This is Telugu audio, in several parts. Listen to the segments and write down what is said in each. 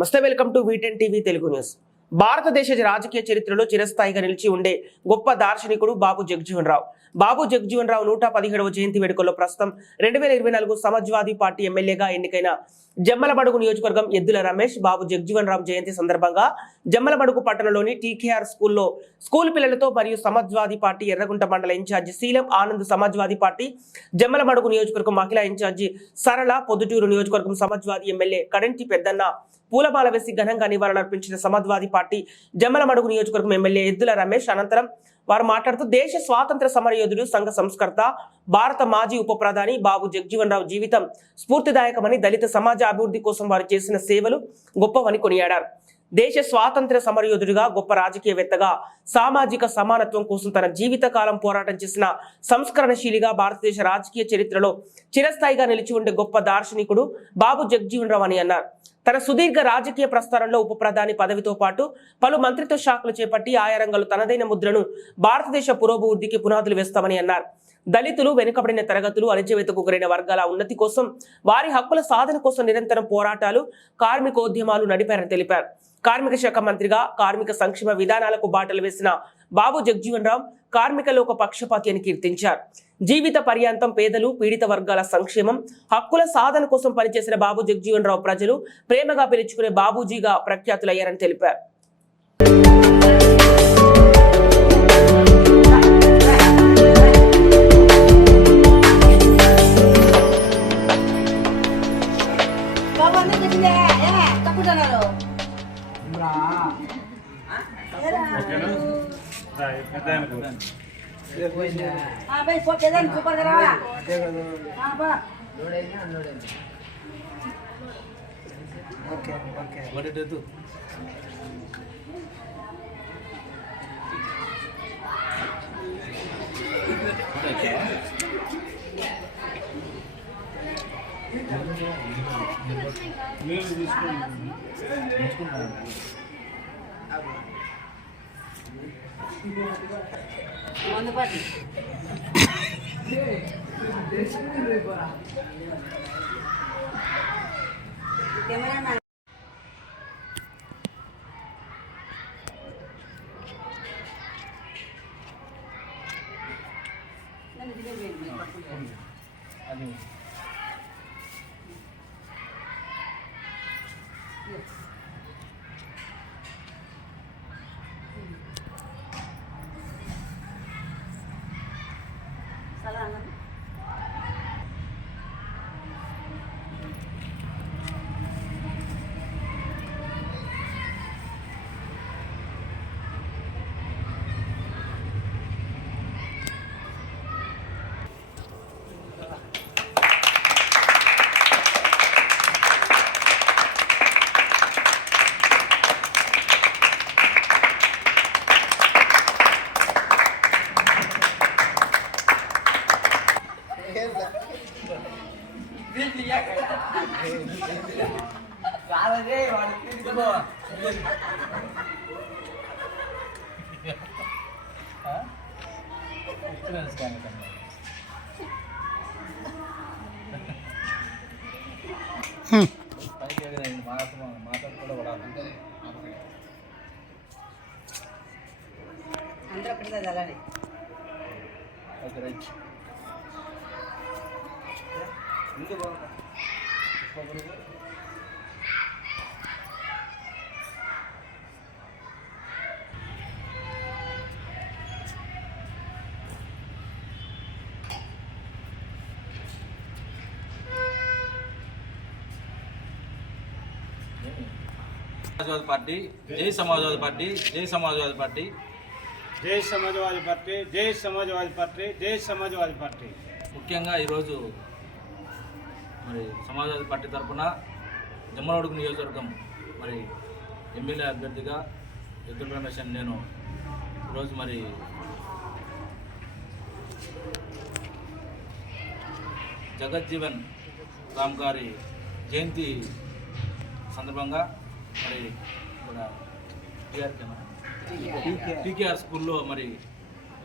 నమస్తే, welcome to V10 TV Telugu news. భారతదేశ రాజకీయ చరిత్రలో చిరస్థాయిగా నిలిచి ఉండే గొప్ప దార్శనికుడు బాబు జగజ్జీవన్ రావు. బాబు జగజ్జీవన్ రావు 117వ జయంతి వేడుకల్లో ప్రస్తుతం 2024 సమాజ్వాదీ పార్టీ ఎమ్మెల్యేగా ఎన్నికైన జమ్మలమడుగు నియోజకవర్గం ఎద్దుల రమేష్ బాబు జగజ్జీవన్ రావు జయంతి సందర్భంగా జమ్మలమడుగు పట్టణంలోని TKR స్కూల్లో స్కూల్ పిల్లలతో మరియు సమాజ్వాదీ పార్టీ ఎర్రగుంట మండల ఇన్ఛార్జి శీలం ఆనంద్, సమాజ్వాదీ పార్టీ జమ్మలమడుగు నియోజకవర్గం మహిళా ఇన్ఛార్జి సరళ, పొద్దుటూరు నియోజకవర్గం సమాజ్వాదీ ఎమ్మెల్యే కడంటి పెద్దన్న పూలమాల వేసి ఘనంగా నివాళులర్పించిన సమాజ్వాదీ పార్టీ జమ్మలమడుగు నియోజకవర్గం ఎమ్మెల్యే ఎద్దుల రమేష్. అనంతరం వారు మాట్లాడుతూ దేశ స్వాతంత్ర సమరయోధుడు, సంఘ సంస్కర్త, భారత మాజీ ఉప ప్రధాని బాబు జగజ్జీవన్ రావు జీవితం స్ఫూర్తిదాయకమని, దళిత సమాజ అభివృద్ధి కోసం వారు చేసిన సేవలు గొప్పవని కొనియాడారు. దేశ స్వాతంత్ర సమరయోధుడిగా, గొప్ప రాజకీయవేత్తగా, సామాజిక సమానత్వం కోసం తన జీవిత కాలం పోరాటం చేసిన సంస్కరణశీలిగా, భారతదేశ రాజకీయ చరిత్రలో చిరస్థాయిగా నిలిచి ఉండే గొప్ప దార్శనికుడు బాబు జగజ్జీవన్ రావు అని అన్నారు. తన సుదీర్ఘ రాజకీయ ప్రస్థానంలో ఉప ప్రధాని పదవితో పాటు పలు మంత్రిత్వ శాఖలు చేపట్టి ఆయా రంగాల్లో తనదైన ముద్రను భారతదేశ పురోభివృద్ధికి పునాదులు వేస్తామని అన్నారు. దళితులు, వెనుకబడిన తరగతులు, అణచివేతకు గురైన వర్గాల ఉన్నతి కోసం, వారి హక్కుల సాధన కోసం నిరంతరం పోరాటాలు, కార్మికోద్యమాలు నడిపారని తెలిపారు. కార్మిక శాఖ మంత్రిగా కార్మిక సంక్షేమ విధానాలకు బాటలు వేసిన బాబు జగజ్జీవన్ రావు కార్మిక లోక పక్షపాతి అని కీర్తించారు. జీవిత పర్యాంతం పేదలు, పీడిత వర్గాల సంక్షేమం, హక్కుల సాధన కోసం పనిచేసిన బాబు జగజ్జీవన్ రావు ప్రజలు ప్రేమగా పిలుచుకునే బాబూజీగా ప్రఖ్యాతులయ్యారని తెలిపారు. भाई सो के दिन सुपर करा हां बा okay okay what did you do on the party cameraman nani dige adi yes salam andra pernah jalan nih okay right ఇందు బాగా समाजवादी पार्टी जय समाजवादी पार्टी जय समाजवादी पार्टी जय समाजवादी पार्टी जय समाजवादी पार्टी जय समाजवादी पार्टी ముఖ్యంగా ఈరోజు మరి సమాజ్వాదీ పార్టీ తరఫున జమ్మలమడుగు నియోజకవర్గం మరి ఎమ్మెల్యే అభ్యర్థిగా ఎద్దుల రమేష్ అని నేను ఈరోజు మరి జగజ్జీవన్ రామ్ గారి జయంతి సందర్భంగా మరి ఇక్కడ టీకేఆర్ స్కూల్లో మరి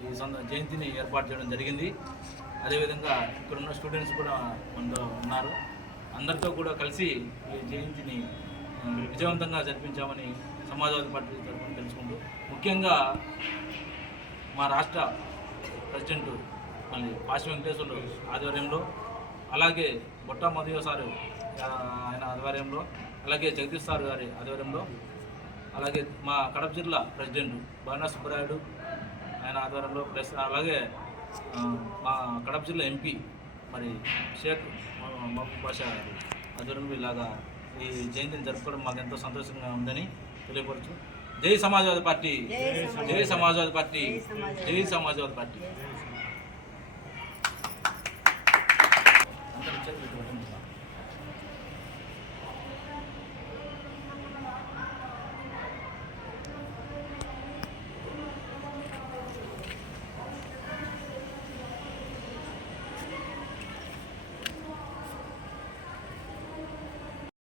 ఈ జయంతిని ఏర్పాటు చేయడం జరిగింది. అదేవిధంగా ఇక్కడ ఉన్న స్టూడెంట్స్ కూడా మనతో ఉన్నారు. అందరితో కూడా కలిసి ఈ జయంతిని విజయవంతంగా జరిపించామని సమాజ్వాదీ పార్టీ తరఫున తెలుసుకుంటూ, ముఖ్యంగా మా రాష్ట్ర ప్రెసిడెంట్ మళ్ళీ పాశి వెంకటేశ్వర్లు ఆధ్వర్యంలో, అలాగే బొట్టా మధుయ సారు ఆయన ఆధ్వర్యంలో, అలాగే జగదీష్ సార్ గారి ఆధ్వర్యంలో, అలాగే మా కడప జిల్లా ప్రెసిడెంట్ బాణా సుబ్బరాయుడు ఆయన ఆధ్వర్యంలో, ప్లస్ అలాగే మా కడప జిల్లా ఎంపీ మరి షేక్ మహబూబ్ బాషా గారి ఆధ్వర్యంలో ఇలాగా ఈ జయంతిని జరుపుకోవడం మాకు ఎంతో సంతోషంగా ఉందని తెలియపరచు. జై సమాజ్వాదీ పార్టీ, జై సమాజ్వాదీ పార్టీ, జై సమాజ్వాదీ పార్టీ.